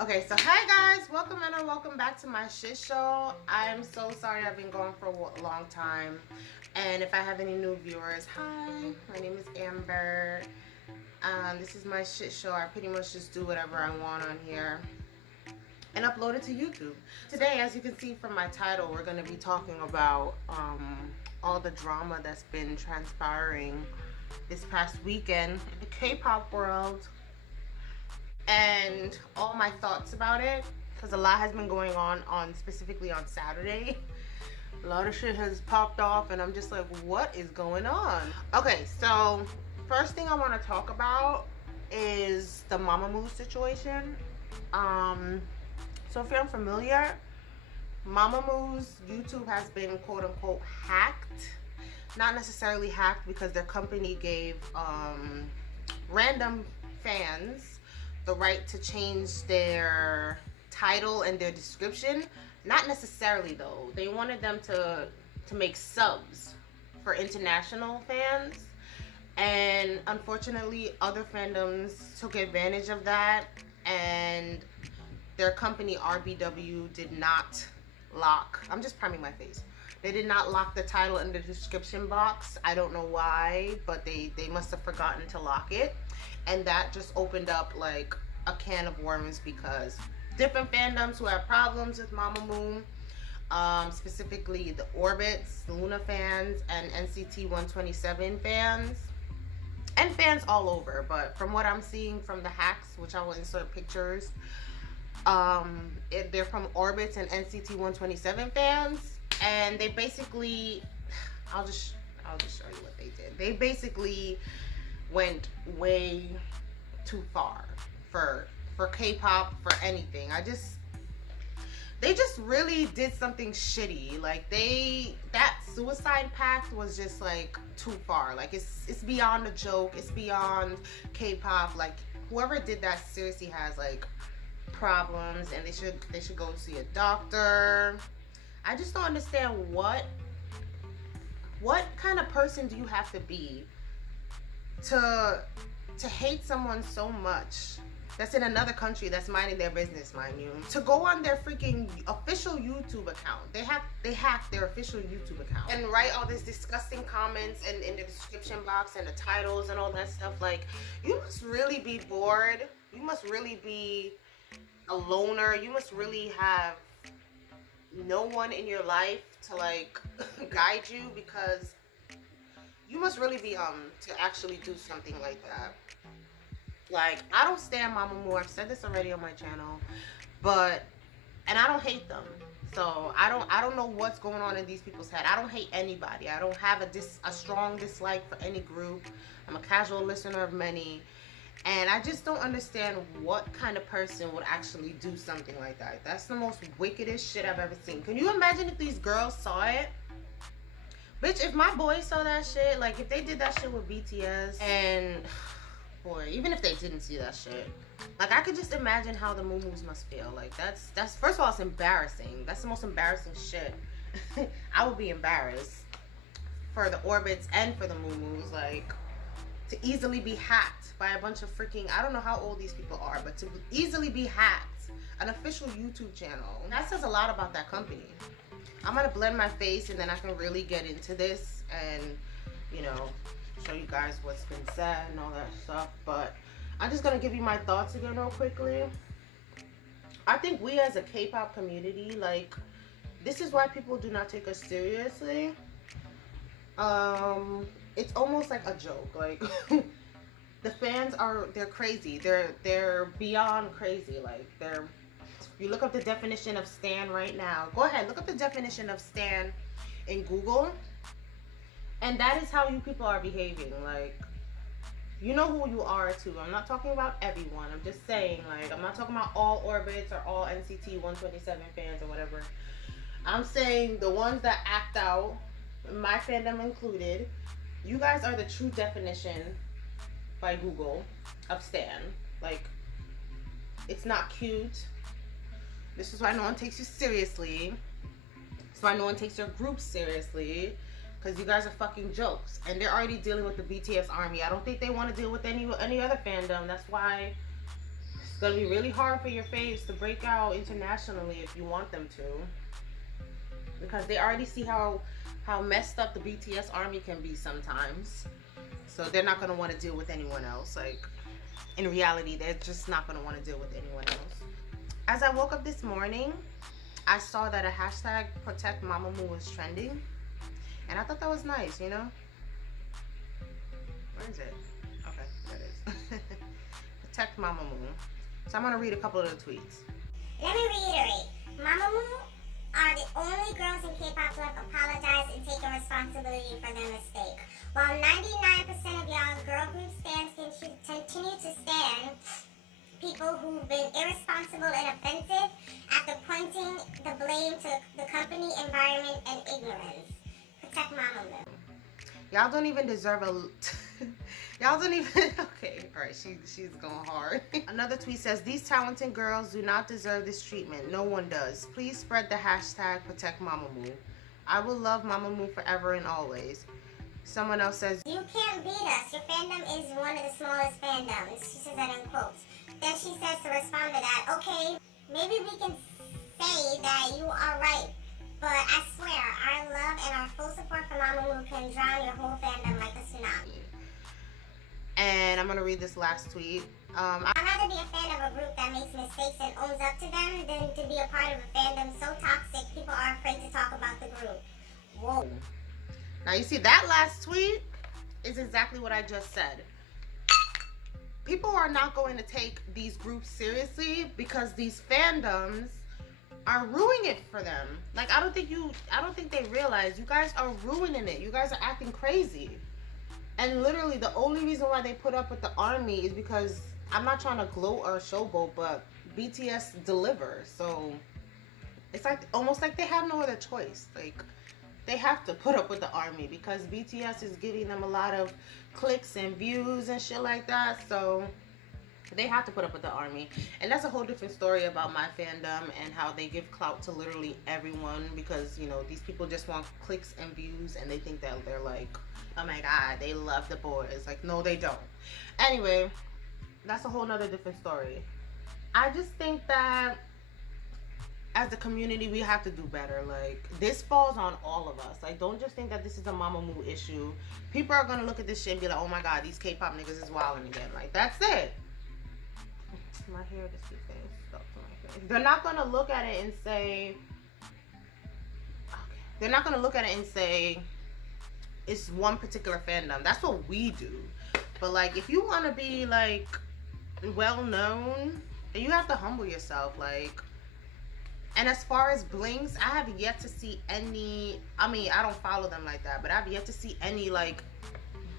Okay, so hi guys, welcome and welcome back to my shit show. I am so sorry I've been going for a long time, and if I have any new viewers, hi, my name is Amber. This is my shit show. I pretty much just do whatever I want on here and upload it to YouTube. Today, as you can see from my title, we're going to be talking about all the drama that's been transpiring this past weekend in the K-pop world, and all my thoughts about it, because a lot has been going on specifically on Saturday. A lot of shit has popped off and I'm just like, what is going on? Okay, so first thing I want to talk about is the Mamamoo situation. So if you're unfamiliar, Mamamoo's YouTube has been quote unquote hacked. Not necessarily hacked, because their company gave random fans the right to change their title and their description. Not necessarily though. They wanted them to make subs for international fans, and unfortunately other fandoms took advantage of that, and their company RBW did not lock, I'm just priming my face, they did not lock the title in the description box. I don't know why, but they must have forgotten to lock it. And that just opened up like a can of worms, because different fandoms who have problems with Mamamoo, specifically the Orbits, Luna fans, and NCT 127 fans, and fans all over. But from what I'm seeing from the hacks, which I will insert pictures, they're from Orbits and NCT 127 fans, and they basically, I'll just show you what they did. They basically went way too far for K-pop, for anything. They just really did something shitty. Like that suicide pact was just like too far. Like it's beyond a joke. It's beyond K-pop. Like whoever did that seriously has like problems, and they should go see a doctor. I just don't understand what kind of person do you have to be to hate someone so much that's in another country that's minding their business, mind you, to go on their freaking official YouTube account. They hacked their official YouTube account and write all these disgusting comments in the description box and the titles and all that stuff. Like, you must really be bored. You must really be a loner. You must really have no one in your life to like guide you, because you must really be to actually do something like that. Like, I don't stand Mamamoo. I've said this already on my channel, and I don't hate them. So I don't know what's going on in these people's head. I don't hate anybody. I don't have a strong dislike for any group. I'm a casual listener of many, and I just don't understand what kind of person would actually do something like that. That's the most wickedest shit I've ever seen. Can you imagine if these girls saw it? Bitch, if my boys saw that shit, like if they did that shit with BTS, and boy, even if they didn't see that shit, like I could just imagine how the Moomoo's must feel. Like that's first of all, it's embarrassing. That's the most embarrassing shit. I would be embarrassed for the Orbits and for the Moomoo's, like to easily be hacked by a bunch of freaking, I don't know how old these people are, but to easily be hacked an official YouTube channel. That says a lot about that company. I'm gonna blend my face and then I can really get into this and, you know, show you guys what's been said and all that stuff. But I'm just gonna give you my thoughts again real quickly. I think we as a K-pop community, like, this is why people do not take us seriously. It's almost like a joke. Like the fans they're crazy. They're beyond crazy. Like you look up the definition of stan right now. Go ahead, look up the definition of stan in Google. And that is how you people are behaving. Like, you know who you are too. I'm not talking about everyone. I'm just saying, like, I'm not talking about all Orbits or all NCT 127 fans or whatever. I'm saying the ones that act out, my fandom included. You guys are the true definition by Google of stan. Like, it's not cute. This is why no one takes you seriously. This is why no one takes your group seriously. Because you guys are fucking jokes. And they're already dealing with the BTS army. I don't think they want to deal with any other fandom. That's why gonna be really hard for your faves to break out internationally if you want them to, because they already see how messed up the BTS army can be sometimes. So they're not gonna want to deal with anyone else. Like, in reality, they're just not gonna want to deal with anyone else. As I woke up this morning, I saw that a hashtag protect Mamamoo was trending, and I thought that was nice, you know. Where is it? Okay, there it is. Protect Mamamoo. So I'm gonna read a couple of the tweets. Let me reiterate. Mamamoo are the only girls in K-pop to have apologized and taken responsibility for their mistake. While 99% of y'all girl group stands continue to stand people who've been irresponsible and offensive after pointing the blame to the company, environment, and ignorance. Protect Mamamoo. Y'all don't even deserve a... Y'all don't even... Okay, alright, she's going hard. Another tweet says, these talented girls do not deserve this treatment. No one does. Please spread the hashtag protect Mamamoo. I will love Mamamoo forever and always. Someone else says, you can't beat us. Your fandom is one of the smallest fandoms. She says that in quotes. Then she says to respond to that, okay, maybe we can say that you are right. But I swear, our love and our full support for Mamamoo can drown your whole fandom like a tsunami. And I'm going to read this last tweet. I'd rather be a fan of a group that makes mistakes and owns up to them than to be a part of a fandom so toxic people are afraid to talk about the group. Whoa. Now you see that last tweet is exactly what I just said. People are not going to take these groups seriously because these fandoms are ruining it for them. Like, I don't think they realize you guys are ruining it. You guys are acting crazy. And literally the only reason why they put up with the army is because, I'm not trying to gloat or showboat, but BTS delivers. So it's like almost like they have no other choice. Like, they have to put up with the army because BTS is giving them a lot of clicks and views and shit like that. So they have to put up with the army. And that's a whole different story about my fandom and how they give clout to literally everyone because, you know, these people just want clicks and views and they think that they're like, oh my god, they love the boys. Like, no, they don't. Anyway, that's a whole nother different story. I just think that as a community, we have to do better. Like, this falls on all of us. Like, don't just think that this is a Mamamoo issue. People are gonna look at this shit and be like, oh my god, these K-pop niggas is wilding again. Like, that's it. My hair just keeps getting stuck to my face. They're not gonna look at it and say, okay. They're not gonna look at it and say it's one particular fandom. That's what we do. But like, if you want to be like well known, then you have to humble yourself. Like, and as far as Blinks, I have yet to see any, I mean, I don't follow them like that, but I've yet to see any like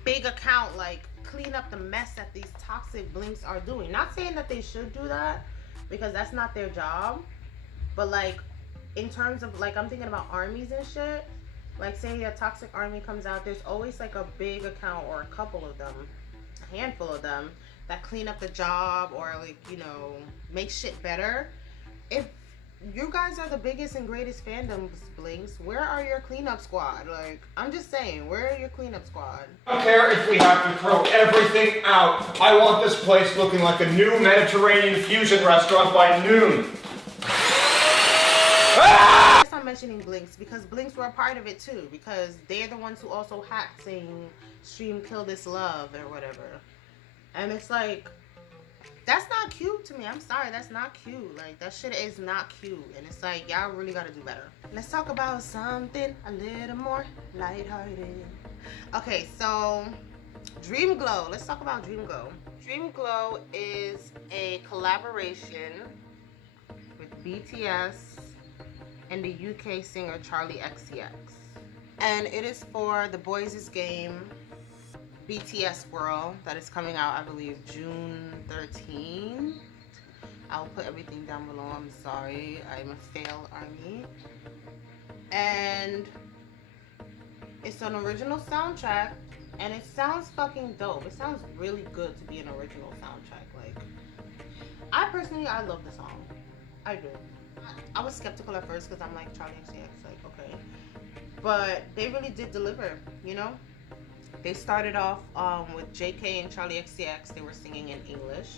big account like clean up the mess that these toxic Blinks are doing. Not saying that they should do that because that's not their job, but like in terms of like, I'm thinking about armies and shit. Like, say a toxic army comes out, there's always like a big account or a couple of them, a handful of them that clean up the job or like, you know, make shit better. If you guys are the biggest and greatest fandoms, Blinks, where are your cleanup squad? Like, I'm just saying, where are your cleanup squad? I don't care if we have to throw everything out. I want this place looking like a new Mediterranean fusion restaurant by noon. I'm mentioning Blinks because Blinks were a part of it too, because they're the ones who also hacked saying stream kill this love or whatever. And it's like, that's not cute to me. I'm sorry, that's not cute. Like, that shit is not cute. And it's like, y'all really gotta do better. Let's talk about something a little more lighthearted. Okay, so Dream Glow. Let's talk about Dream Glow. Dream Glow is a collaboration with BTS and the UK singer Charli XCX. And it is for the Boys' Game BTS World that is coming out, I believe, June 13th. I'll put everything down below. I'm sorry. I'm a fail army. And it's an original soundtrack and it sounds fucking dope. It sounds really good to be an original soundtrack. Like, I personally, I love the song. I do. I was skeptical at first because I'm like, Charli XCX, like, okay. But they really did deliver, you know? They started off with JK and Charli XCX. They were singing in English.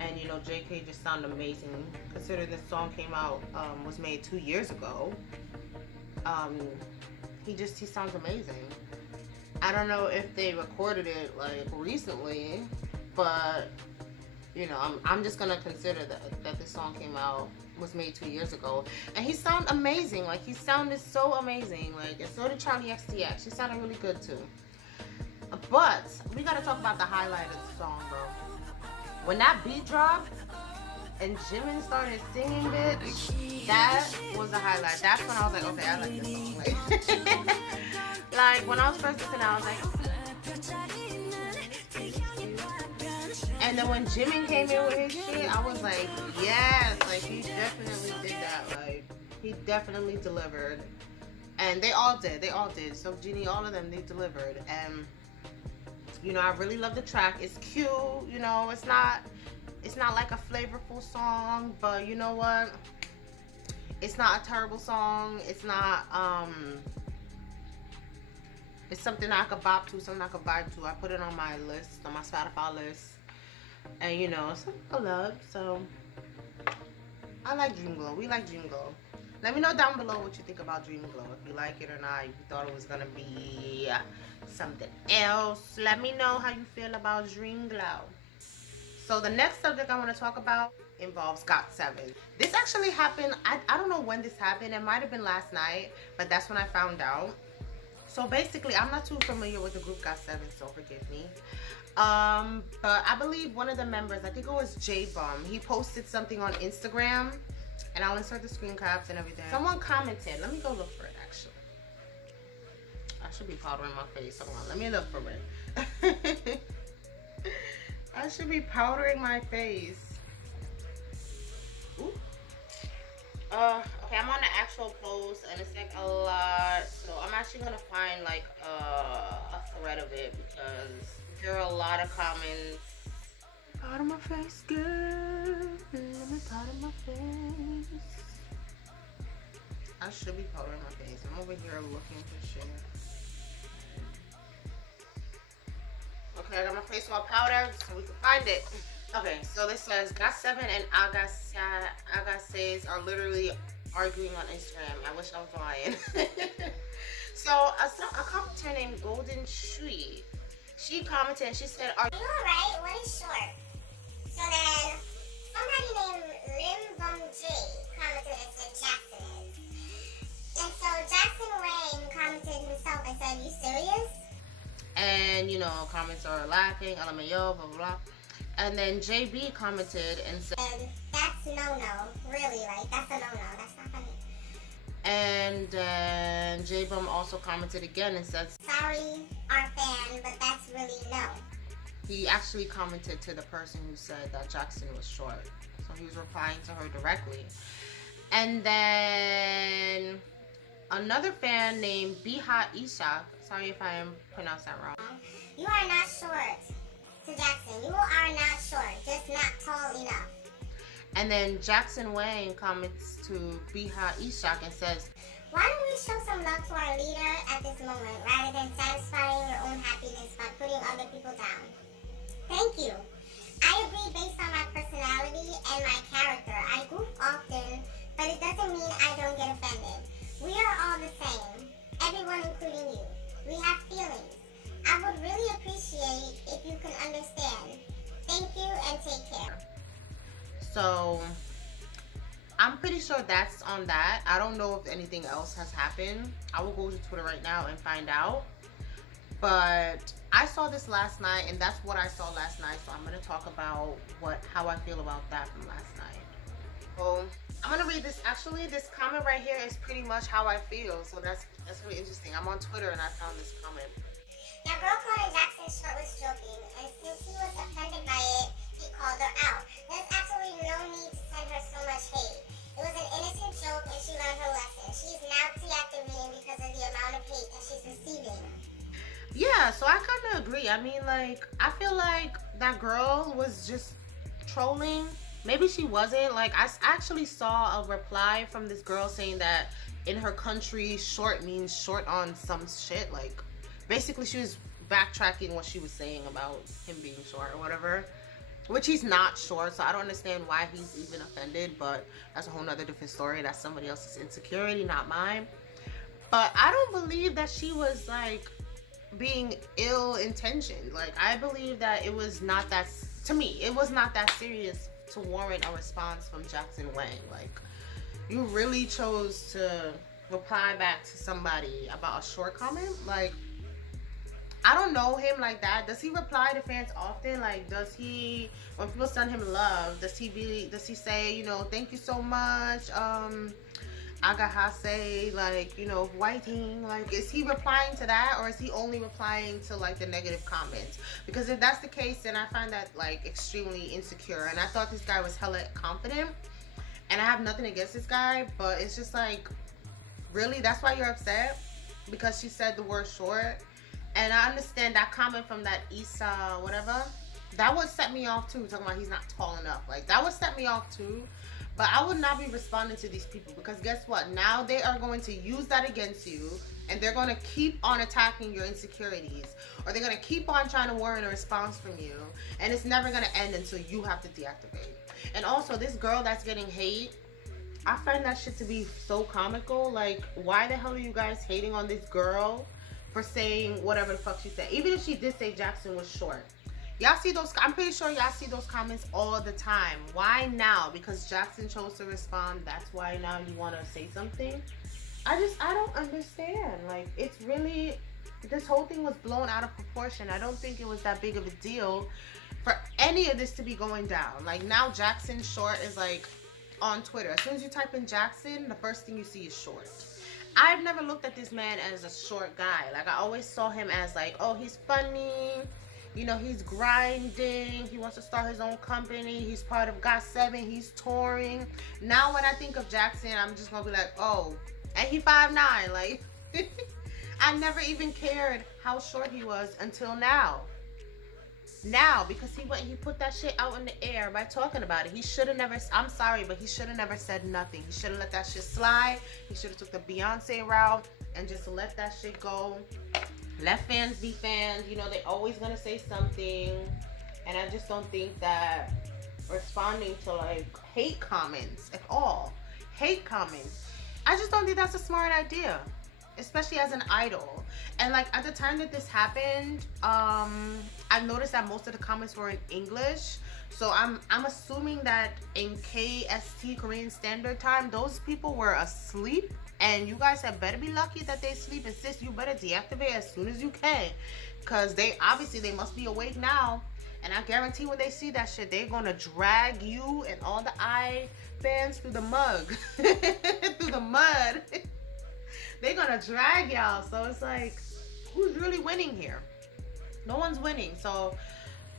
And you know, JK just sounded amazing. Considering this song came out, was made 2 years ago. He sounds amazing. I don't know if they recorded it like recently, but you know, I'm just gonna consider that this song came out, was made 2 years ago, and he sounded amazing. Like, he sounded so amazing. Like, and so did Charli XCX. She sounded really good too. But we gotta talk about the highlight of the song, bro. When that beat dropped and Jimin started singing, bitch, that was the highlight. That's when I was like, okay, I like this song. Like when I was first listening, I was like, and then when Jimin came in with his shit, I was like, yes, like he definitely did that. Like he definitely delivered, and they all did. So Genie, all of them, they delivered. And you know, I really love the track. It's cute. You know, it's not like a flavorful song, but you know what? It's not a terrible song. It's not it's something I could bop to, something I could vibe to. I put it on my list, on my Spotify list. And you know, something I love. So I like Dream Glow. We like Dream Glow. Let me know down below what you think about Dream Glow. If you like it or not. If you thought it was gonna be something else. Let me know how you feel about Dream Glow. So the next subject I want to talk about involves Got7. This actually happened, I don't know when this happened. It might have been last night, but that's when I found out. So basically, I'm not too familiar with the group Got7, so forgive me. But I believe one of the members, I think it was Pham, he posted something on Instagram, and I'll insert the screen caps and everything. Someone commented, let me go look for it actually. I should be powdering my face. Hold on, let me look for it. I should be powdering my face. Ooh. Okay, I'm on the actual post, and it's like a lot. So I'm actually gonna find like a thread of it because there are a lot of comments. Powder my face, girl. Let me powder my face. I should be powdering my face. I'm over here looking for shit. Okay, I got my face all powdered so we can find it. Okay, so this says Got7 and ahgases are literally arguing on Instagram. I wish I was lying. So a commenter named Golden Shui, she commented and she said, "Are you alright? What is short?" So then somebody named Lim J commented and said Jackson is. And so Jackson Wang commented himself and said, "You serious?" And you know, comments are laughing, LMAO, blah blah blah. And then JB commented and said, "That's no-no, really, like that's a no-no, that's not funny." And then J-Bum also commented again and said, "Sorry, our fan, but that's really no." He actually commented to the person who said that Jackson was short. So he was replying to her directly. And then another fan named BISHES, sorry if I am pronounced that wrong. "You are not short." To Jackson, "You are not short, just not tall enough." And then Jackson Wang comments to BISHES and says, "Why don't we show some love to our leader at this moment rather than satisfying your own happiness by putting other people down? Thank you. I agree based on my personality and my character. I goof often, but it doesn't mean I don't get offended. We are all the same, everyone including you. We have feelings. I would really appreciate if you can understand. Thank you and take care." So I'm pretty sure that's on that. I don't know if anything else has happened. I will go to Twitter right now and find out. But I saw this last night, and that's what I saw last night. So I'm gonna talk about how I feel about that from last night. So I'm gonna read this. Actually, this comment right here is pretty much how I feel. So that's really interesting. I'm on Twitter and I found this comment. Now, girl calling Jackson short was joking, and since he was offended by it, he called her out. There's absolutely no need to send her so much hate. It was an innocent joke, and she learned her lesson. She's now deactivating because of the amount of hate that she's receiving. Yeah, so I kind of agree. I mean, like, I feel like that girl was just trolling. Maybe she wasn't. Like, I actually saw a reply from this girl saying that in her country, short means short on some shit. Like, basically, she was backtracking what she was saying about him being short or whatever. which he's not short, so I don't understand why he's even offended, but that's a whole nother different story. That's somebody else's insecurity, not mine. But I don't believe that she was like being ill intentioned. Like, I believe that it was not that, to me, it was not that serious to warrant a response from Jackson Wang. Like, you really chose to reply back to somebody about a short comment? Like, I don't know him like that. Does he reply to fans often? Like, does he, when people send him love, does he say, you know, thank you so much, ahgases, like, you know, whiting? Like, is he replying to that, or is he only replying to like the negative comments? Because if that's the case, then I find that like extremely insecure. And I thought this guy was hella confident, and I have nothing against this guy, but it's just like, really, that's why you're upset? Because she said the word short? And I understand that comment from that Issa whatever, that would set me off too, talking about he's not tall enough. Like, that would set me off too. But I would not be responding to these people, because guess what? Now they are going to use that against you, and they're going to keep on attacking your insecurities, or they're going to keep on trying to warrant a response from you, and it's never going to end until you have to deactivate. And also, this girl that's getting hate, I find that shit to be so comical. Like, why the hell are you guys hating on this girl for saying whatever the fuck she said? Even if she did say Jackson was short. Y'all see those, I'm pretty sure y'all see those comments all the time. Why now? Because Jackson chose to respond, that's why now you want to say something? I don't understand. Like, it's really, this whole thing was blown out of proportion. I don't think it was that big of a deal for any of this to be going down. Like, now Jackson short is like on Twitter. As soon as you type in Jackson, the first thing you see is short. I've never looked at this man as a short guy. Like, I always saw him as like, oh, he's funny, you know, he's grinding, he wants to start his own company, he's part of Got7, he's touring. Now when I think of Jackson, I'm just gonna be like, oh, and he 5'9". Like, I never even cared how short he was until now. Now, because he put that shit out in the air by talking about it. He should have never, I'm sorry, but he should have never said nothing. He should have let that shit slide. He should have took the Beyonce route and just let that shit go. Let fans be fans. You know, they always gonna say something. And I just don't think that responding to like hate comments at all, hate comments, I just don't think that's a smart idea, especially as an idol. And like, at the time that this happened, I noticed that most of the comments were in English. So I'm assuming that in KST, Korean Standard Time, those people were asleep. And you guys had better be lucky that they sleep. And sis, you better deactivate as soon as you can, because they obviously, they must be awake now. And I guarantee when they see that shit, they're gonna drag you and all the fans through the mug. Through the mud. They're gonna drag y'all. So it's like, who's really winning here? No one's winning. So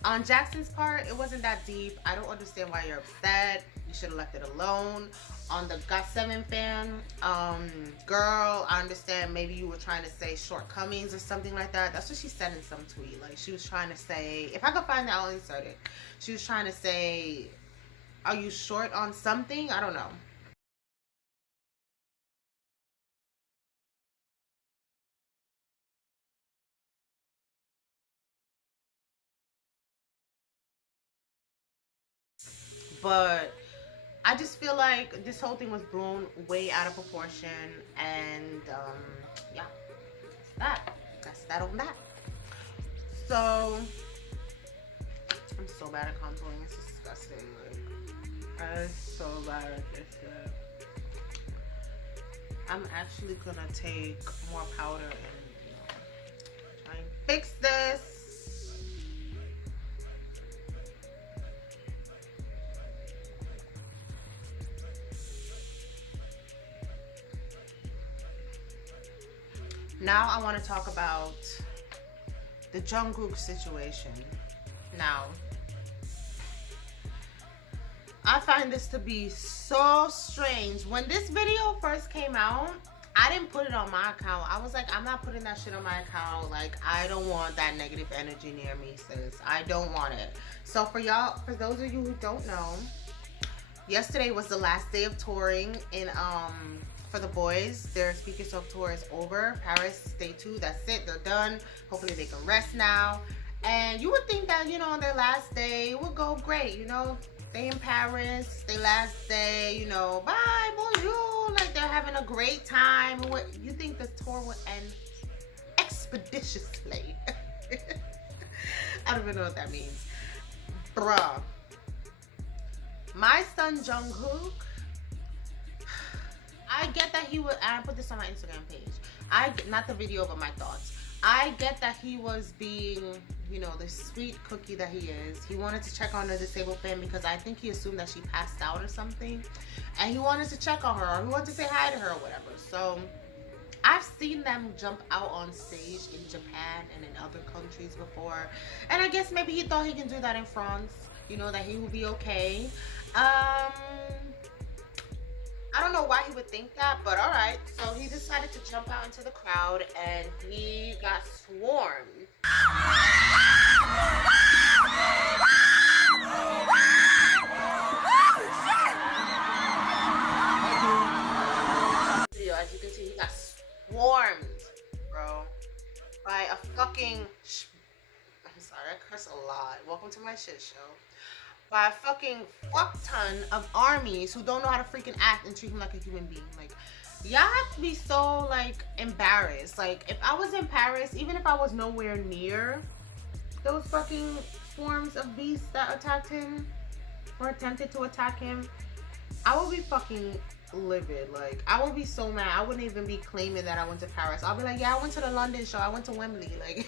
on Jackson's part, it wasn't that deep. I don't understand why you're upset. You should have left it alone. On the Got7 fan, girl, I understand maybe you were trying to say shortcomings or something like that. That's what she said in some tweet. Like, she was trying to say, if I could find that, I'll insert it. She was trying to say, are you short on something? I don't know. But I just feel like this whole thing was blown way out of proportion, and yeah, that's that on that. So I'm so bad at contouring, it's disgusting. Like, I'm so bad at this shit. I'm actually gonna take more powder and, you know, try and fix this. Now I want to talk about the Jungkook situation. Now, I find this to be so strange. When this video first came out, I didn't put it on my account. I was like, I'm not putting that shit on my account. Like, I don't want that negative energy near me, sis. I don't want it. So for y'all, for those of you who don't know, yesterday was the last day of touring in for the boys. Their Speakers of Tour is over. Paris, day 2, that's it, they're done. Hopefully they can rest now. And you would think that, you know, on their last day, it would go great, you know. They in Paris, their last day, you know, bye, bonjour, like they're having a great time. You think the tour would end expeditiously. I don't even know what that means. Bruh. My son Jungkook, I get that he would, I put this on my Instagram page. Not the video, but my thoughts. I get that he was being, you know, the sweet cookie that he is. He wanted to check on a disabled fan because I think he assumed that she passed out or something. And he wanted to check on her, or he wanted to say hi to her or whatever. So I've seen them jump out on stage in Japan and in other countries before. And I guess maybe he thought he can do that in France, you know, that he will be okay. I don't know why he would think that, but all right. So he decided to jump out into the crowd and he got swarmed. As you can see, he got swarmed, bro, by a fucking, I'm sorry, I curse a lot. Welcome to my shit show. By a fucking fuck ton of armies who don't know how to freaking act and treat him like a human being. Like, y'all have to be so, like, embarrassed. Like, if I was in Paris, even if I was nowhere near those fucking swarms of beasts that attacked him or attempted to attack him, I would be fucking livid. Like, I would be so mad. I wouldn't even be claiming that I went to Paris. I'll be like, yeah, I went to the London show. I went to Wembley. Like,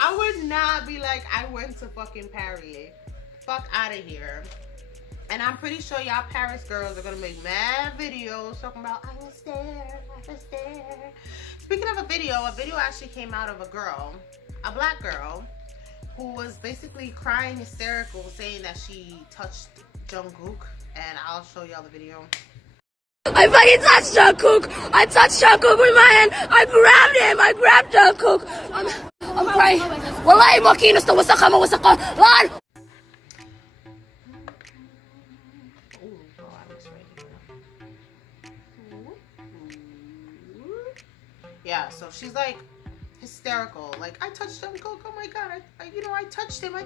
I would not be like, I went to fucking Paris. Fuck out of here. And I'm pretty sure y'all Paris girls are gonna make mad videos talking about, I was there, I was there. Speaking of a video actually came out of a girl, a black girl, who was basically crying hysterical, saying that she touched Jungkook. And I'll show y'all the video. I fucking touched Jungkook! I touched Jungkook with my hand! I grabbed him! I grabbed Jungkook! I'm crying. Wallahi makinos to wasak ka mawasak ka. Lan! Yeah, so she's like hysterical. Like, I touched Jungkook. Oh my god, I touched him.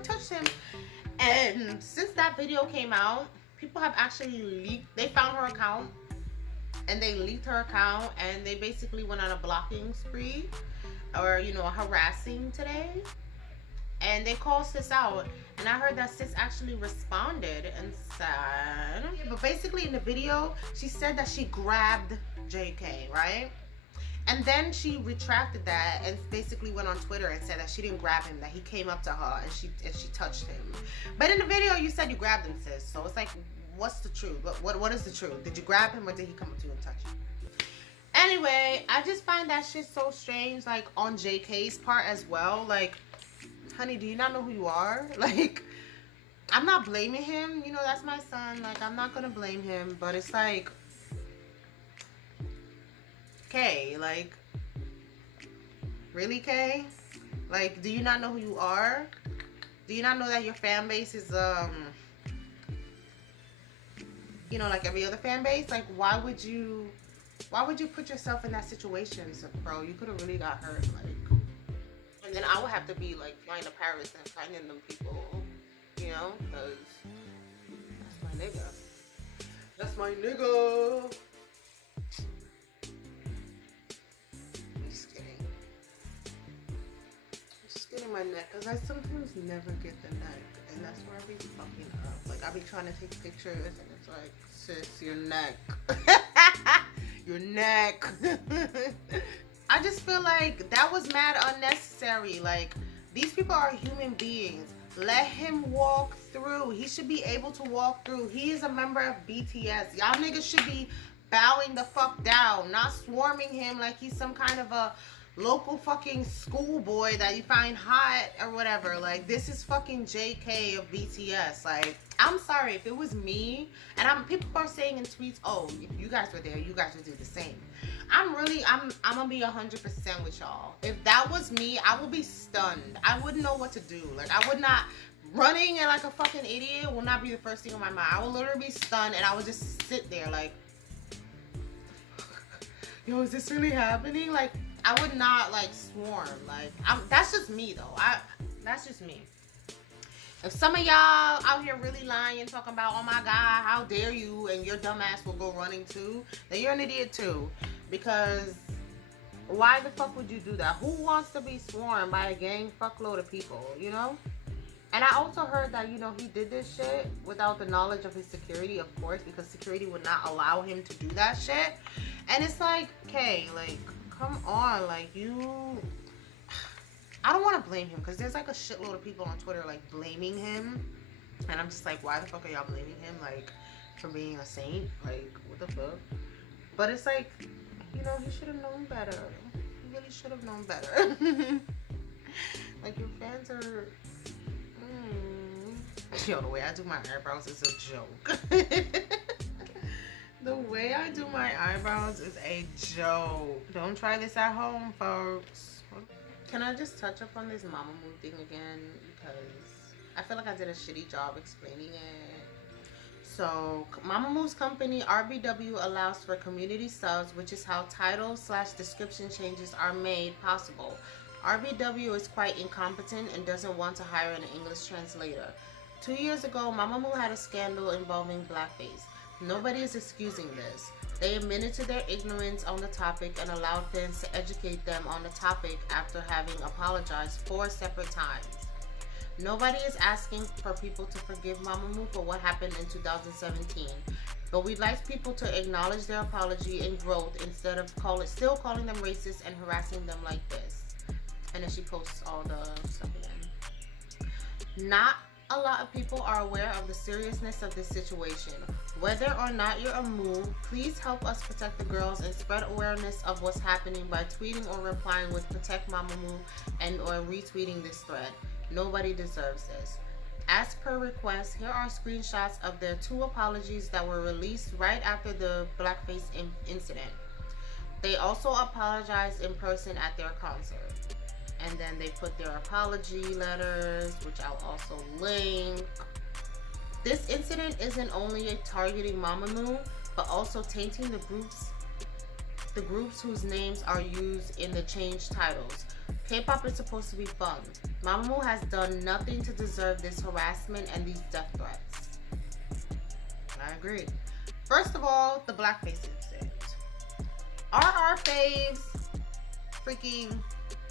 And since that video came out, people have actually leaked. They found her account and they leaked her account and they basically went on a blocking spree, or, you know, harassing today. And they called sis out, and I heard that sis actually responded and said, yeah, but basically in the video she said that she grabbed JK, right? And then she retracted that and basically went on Twitter and said that she didn't grab him, that he came up to her and she touched him. But in the video you said you grabbed him, sis. So it's like, what's the truth? What is the truth? Did you grab him or did he come up to you and touch you? Anyway, I just find that shit so strange, like on JK's part as well. Like, honey, do you not know who you are? Like, I'm not blaming him. You know, that's my son. Like, I'm not gonna blame him. But it's like, Kay, like, really, Kay? Like, do you not know who you are? Do you not know that your fan base is, you know, like every other fan base? Like, why would you put yourself in that situation, so, bro? You could have really got hurt, like, and then I would have to be, like, flying to Paris and finding them people, you know, because that's my nigga. That's my nigga. In my neck, because I sometimes never get the neck, and that's where I be fucking up. Like, I be trying to take pictures and it's like, sis, your neck. Your neck. I just feel like that was mad unnecessary. Like, these people are human beings. Let him walk through. He should be able to walk through. He is a member of BTS. Y'all niggas should be bowing the fuck down, not swarming him like he's some kind of a local fucking schoolboy that you find hot or whatever. Like, this is fucking JK of BTS. Like, I'm sorry, if it was me, and people are saying in tweets, oh, if you guys were there, you guys would do the same. I'm gonna be 100% with y'all. If that was me, I would be stunned. I wouldn't know what to do. Like, I would not, running like a fucking idiot will not be the first thing on my mind. I would literally be stunned and I would just sit there like, yo, is this really happening? Like, I would not like swarm. Like, that's just me though. That's just me. If some of y'all out here really lying, talking about, oh my God, how dare you, and your dumb ass will go running too, then you're an idiot too. Because why the fuck would you do that? Who wants to be swarmed by a gang fuckload of people, you know? And I also heard that, you know, he did this shit without the knowledge of his security, of course, because security would not allow him to do that shit. And it's like, okay, like, come on, like, I don't want to blame him, because there's like a shitload of people on Twitter like blaming him, and I'm just like, why the fuck are y'all blaming him, like, for being a saint? Like, what the fuck? But it's like, you know, he should have known better. He really should have known better. Like, your fans are yo, the way I do my eyebrows is a joke. The way I do my eyebrows is a joke. Don't try this at home, folks. Can I just touch up on this Mamamoo thing again? Because I feel like I did a shitty job explaining it. So, Mamamoo's company, RBW, allows for community subs, which is how title/description changes are made possible. RBW is quite incompetent and doesn't want to hire an English translator. 2 years ago, Mamamoo had a scandal involving Blackface. Nobody is excusing this. They admitted to their ignorance on the topic and allowed fans to educate them on the topic after having apologized 4 separate times. Nobody is asking for people to forgive Mamamoo for what happened in 2017, but we'd like people to acknowledge their apology and growth instead of still calling them racist and harassing them like this. And then she posts all the stuff again. Not a lot of people are aware of the seriousness of this situation. Whether or not you're a Moo, please help us protect the girls and spread awareness of what's happening by tweeting or replying with Protect Mamamoo and or retweeting this thread. Nobody deserves this. As per request, here are screenshots of their 2 apologies that were released right after the Blackface incident. They also apologized in person at their concert. And then they put their apology letters, which I'll also link. This incident isn't only targeting Mamamoo, but also tainting the groups whose names are used in the changed titles. K-pop is supposed to be fun. Mamamoo has done nothing to deserve this harassment and these death threats. I agree. First of all, the Blackface incident. Are our faves freaking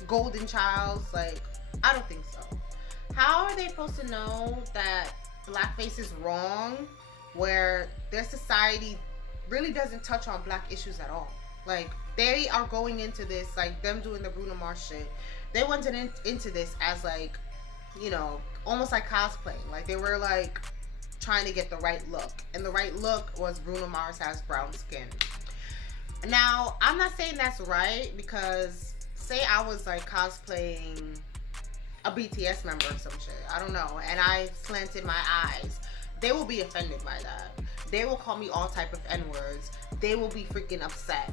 golden childs? Like, I don't think so. How are they supposed to know that Blackface is wrong where their society really doesn't touch on black issues at all? Like, they are going into this, like them doing the Bruno Mars shit, they went into this as like, you know, almost like cosplaying. Like, they were like trying to get the right look, and the right look was Bruno Mars has brown skin. Now, I'm not saying that's right, because say I was like cosplaying a BTS member or some shit, I don't know, and I slanted my eyes, they will be offended by that. They will call me all type of N-words. They will be freaking upset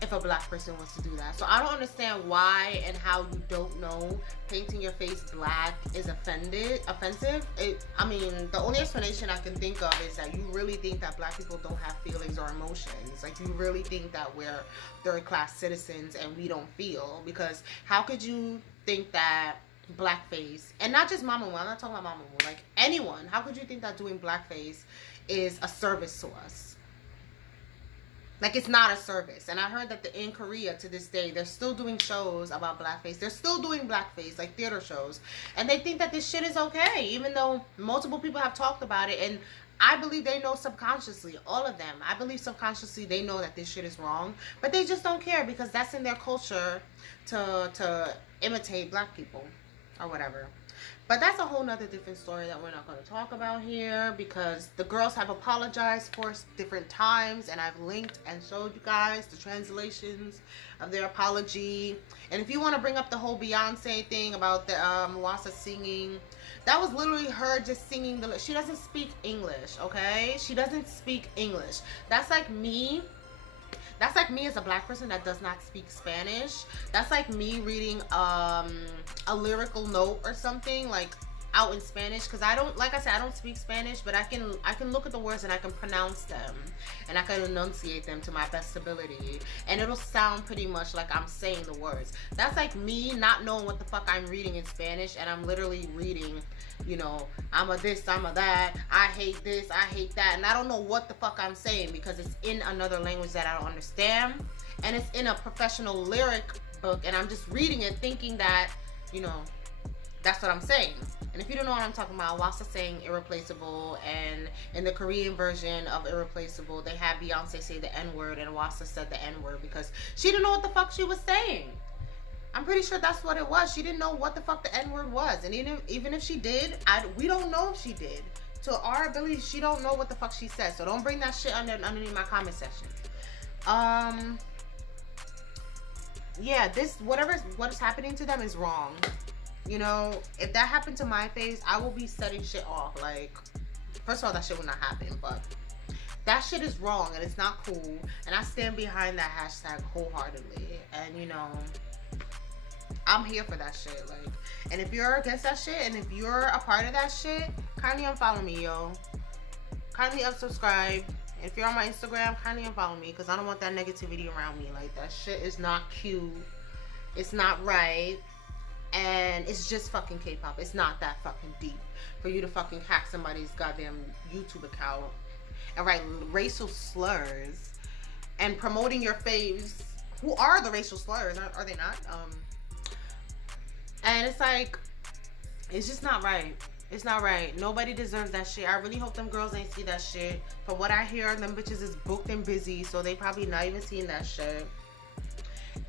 if a black person was to do that. So I don't understand why and how you don't know painting your face black is offensive. I mean, the only explanation I can think of is that you really think that black people don't have feelings or emotions. Like, you really think that we're third-class citizens and we don't feel. Because how could you think that Blackface, and not just Mamamoo, I'm not talking about Mamamoo, like anyone, how could you think that doing Blackface is a service to us? Like, it's not a service. And I heard that in Korea to this day, they're still doing shows about Blackface. They're still doing Blackface, like theater shows. And they think that this shit is okay, even though multiple people have talked about it. And I believe they know subconsciously, all of them. I believe subconsciously they know that this shit is wrong. But they just don't care, because that's in their culture to imitate black people or whatever. But that's a whole nother different story that we're not going to talk about here, because the girls have apologized 4 different times, and I've linked and showed you guys the translations of their apology. And if you want to bring up the whole Beyonce thing about the Mwasa singing, that was literally her just singing she doesn't speak English, okay? She doesn't speak English. That's like me. That's like me as a black person that does not speak Spanish. That's like me reading a lyrical note or something. Like, out in Spanish, because I don't, like I said, I don't speak Spanish, but I can look at the words and I can pronounce them and I can enunciate them to my best ability, and it'll sound pretty much like I'm saying the words. That's like me not knowing what the fuck I'm reading in Spanish, and I'm literally reading, you know, I'm a this, I'm a that, I hate this, I hate that, and I don't know what the fuck I'm saying because it's in another language that I don't understand, and it's in a professional lyric book, and I'm just reading it thinking that, you know, that's what I'm saying. And if you don't know what I'm talking about, Wasa saying Irreplaceable, and in the Korean version of Irreplaceable, they had Beyonce say the N-word, and Wasa said the N-word because she didn't know what the fuck she was saying. I'm pretty sure that's what it was. She didn't know what the fuck the N-word was. And even if she did, we don't know if she did. To our ability, she don't know what the fuck she said. So don't bring that shit underneath my comment section. Yeah, what is happening to them is wrong. You know, if that happened to my face, I will be setting shit off. Like, first of all, that shit will not happen, but that shit is wrong and it's not cool. And I stand behind that hashtag wholeheartedly. And, you know, I'm here for that shit. Like, and if you're against that shit and if you're a part of that shit, kindly unfollow me, yo. Kindly unsubscribe. And if you're on my Instagram, kindly unfollow me, because I don't want that negativity around me. Like, that shit is not cute. It's not right. And it's just fucking K-pop. It's not that fucking deep for you to fucking hack somebody's goddamn YouTube account and write racial slurs and promoting your faves. Who are the racial slurs? Are they not? And it's like, it's just not right. It's not right. Nobody deserves that shit. I really hope them girls ain't see that shit. From what I hear, them bitches is booked and busy, so they probably not even seeing that shit.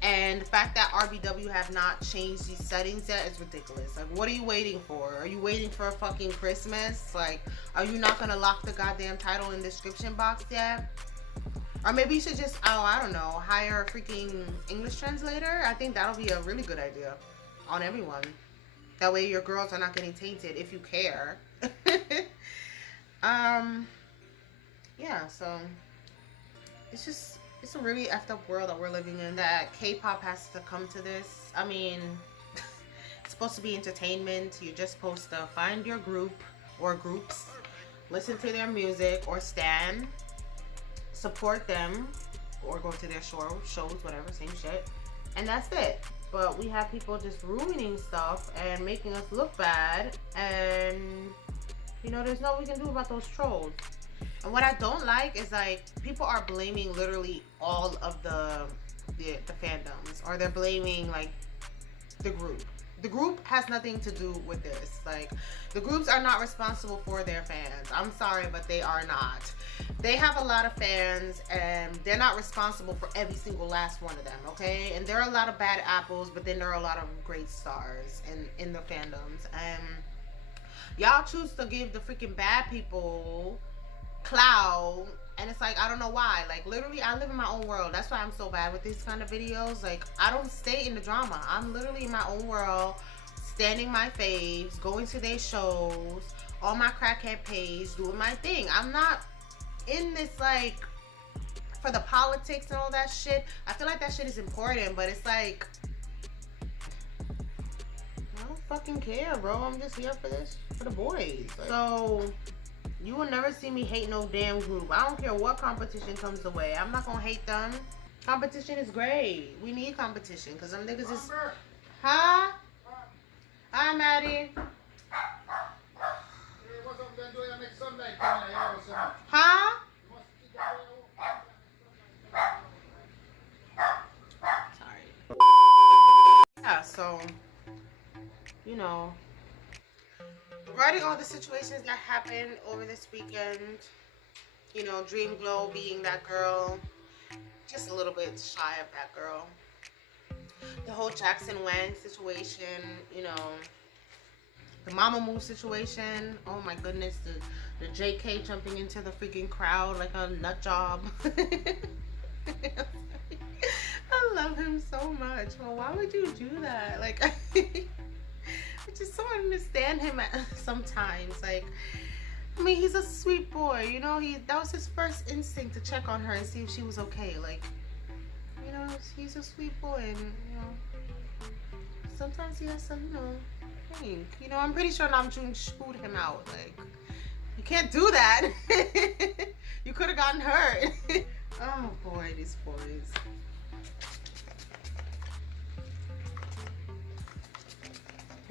And the fact that RBW have not changed these settings yet is ridiculous. Like, what are you waiting for? Are you waiting for a fucking Christmas? Like, are you not gonna lock the goddamn title in the description box yet? Or maybe you should just, oh, I don't know, hire a freaking English translator? I think that'll be a really good idea on everyone. That way your girls are not getting tainted if you care. Yeah, so it's a really effed up world that we're living in, that K-pop has to come to this. I mean, it's supposed to be entertainment. You're just supposed to find your group or groups, listen to their music or stan, support them, or go to their shows, whatever, same shit. And that's it. But we have people just ruining stuff and making us look bad, and you know, there's nothing we can do about those trolls. And what I don't like is, like, people are blaming literally all of the fandoms, or they're blaming, like, the group. The group has nothing to do with this. Like, the groups are not responsible for their fans. I'm sorry, but they are not. They have a lot of fans, and they're not responsible for every single last one of them, okay? And there are a lot of bad apples, but then there are a lot of great stars in the fandoms. And y'all choose to give the freaking bad people clout, and it's like, I don't know why. Like, literally, I live in my own world. That's why I'm so bad with these kind of videos. Like, I don't stay in the drama. I'm literally in my own world, standing my faves, going to their shows, on my crackhead page, doing my thing. I'm not in this, like, for the politics and all that shit. I feel like that shit is important, but it's like, I don't fucking care, bro. I'm just here for this, for the boys. Like, so you will never see me hate no damn group. I don't care what competition comes the way. I'm not gonna hate them. Competition is great. We need competition, because them niggas is... Huh? Hi, Maddie. Huh? Sorry. Yeah, so, you know, regarding all the situations that happened over this weekend, you know, Dream Glow being that girl, just a little bit shy of that girl. The whole Jackson Wang situation, you know, the Mamamoo situation. Oh my goodness, the JK jumping into the freaking crowd like a nut job. I love him so much. Well, why would you do that? Like, I just don't understand him sometimes. Like, I mean, he's a sweet boy, you know. That was his first instinct, to check on her and see if she was okay. Like, you know, he's a sweet boy, and you know, sometimes he has some, you know, think. You know, I'm pretty sure Namjoon screwed him out. Like, you can't do that. You could have gotten hurt. Oh boy, these boys.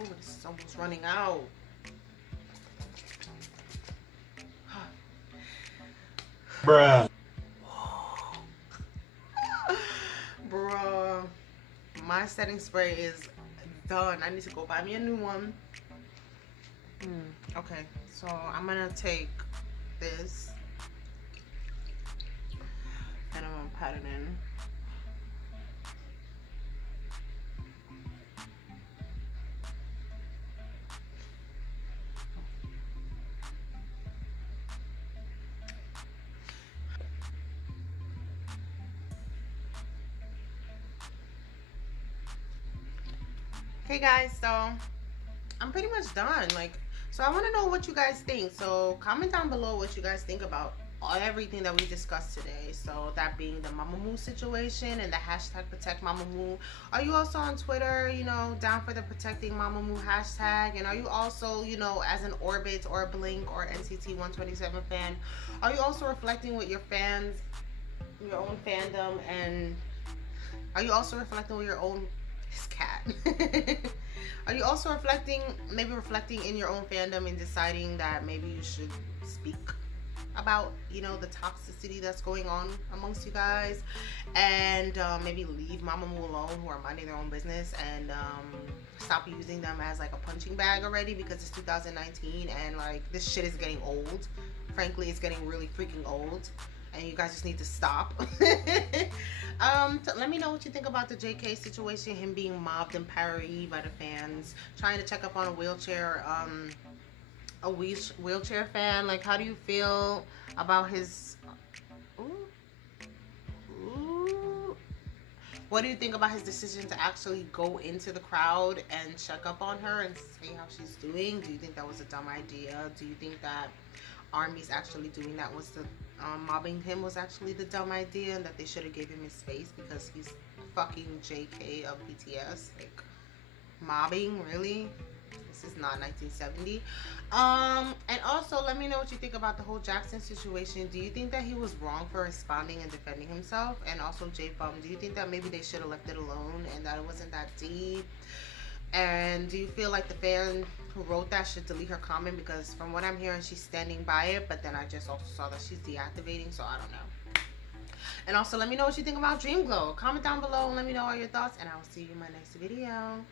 Oh, this is almost running out. Bruh. Bruh. My setting spray is done. I need to go buy me a new one. Okay, so I'm gonna take this and I'm gonna pat it in. Okay guys, so I'm pretty much done. Like, so I want to know what you guys think. So comment down below what you guys think about everything that we discussed today. So that being the Mamamoo situation and the hashtag protect Mamamoo. Are you also on Twitter, you know, down for the protecting Mamamoo hashtag? And are you also, you know, as an Orbit or a Blink or NCT 127 fan, are you also reflecting with your fans, your own fandom, and are you also reflecting with your own cat? Are you also reflecting in your own fandom and deciding that maybe you should speak about, you know, the toxicity that's going on amongst you guys, and maybe leave Mamamoo alone, who are minding their own business, and stop using them as like a punching bag already, because it's 2019 and like this shit is getting old. Frankly, it's getting really freaking old. And you guys just need to stop. Let me know what you think about the JK situation, him being mobbed in Paris by the fans, trying to check up on a wheelchair fan. Like, how do you feel about his... Ooh. What do you think about his decision to actually go into the crowd and check up on her and say how she's doing? Do you think that was a dumb idea? Do you think that ARMY's actually doing that was the mobbing him was actually the dumb idea, and that they should have given him his space because he's fucking JK of BTS? Like, mobbing, really? This is not 1970. And also let me know what you think about the whole Jackson situation. Do you think that he was wrong for responding and defending himself? And also Pham, do you think that maybe they should have left it alone and that it wasn't that deep? And do you feel like the fan who wrote that should delete her comment? Because from what I'm hearing, she's standing by it, but then I just also saw that she's deactivating, so I don't know. And also let me know what you think about Dream Glow. Comment down below and let me know all your thoughts, and I will see you in my next video.